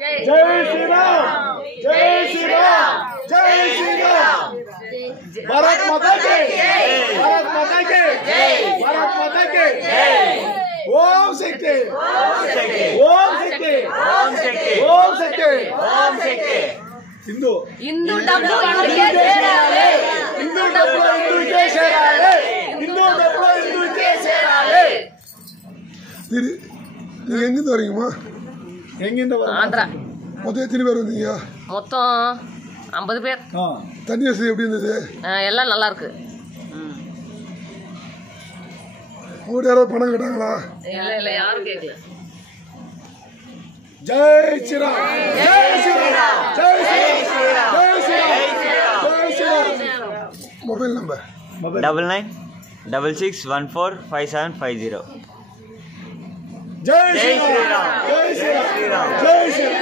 जय श्री राम, जय श्री राम, जय श्री राम। भारत माता की, भारत माता की, भारत माता की। ओम शक्ति, ओम शक्ति, ओम शक्ति, ओम शक्ति, ओम शक्ति, ओम शक्ति। हिंदू हिंदू डब्ल्यू हिंदू के शेराले, हिंदू डब्ल्यू हिंदू के शेराले, हिंदू डब्ल्यू हिंदू के शेराले। நீங்க எங்க இருந்து வரீங்கம்மா? எங்க இருந்து வரீங்க? ஆந்திரா. மொத்தம் எத்தனை பேர் வந்தீங்க? மொத்தம் 50 பேர். தண்ணி வசதி எப்படி இருந்தது? எல்லாம் நல்லா இருக்கு. உங்கள்கிட்ட யாராவது பணம் கேட்டாங்களா? இல்ல யாரும் கேட்கல. जय श्री राम, जय श्री राम, जय श्री राम, जय श्री राम, जय श्री राम। Mobile number 9966145750। जय श्री राम, जय श्री राम, जय श्री राम, जय श्री राम।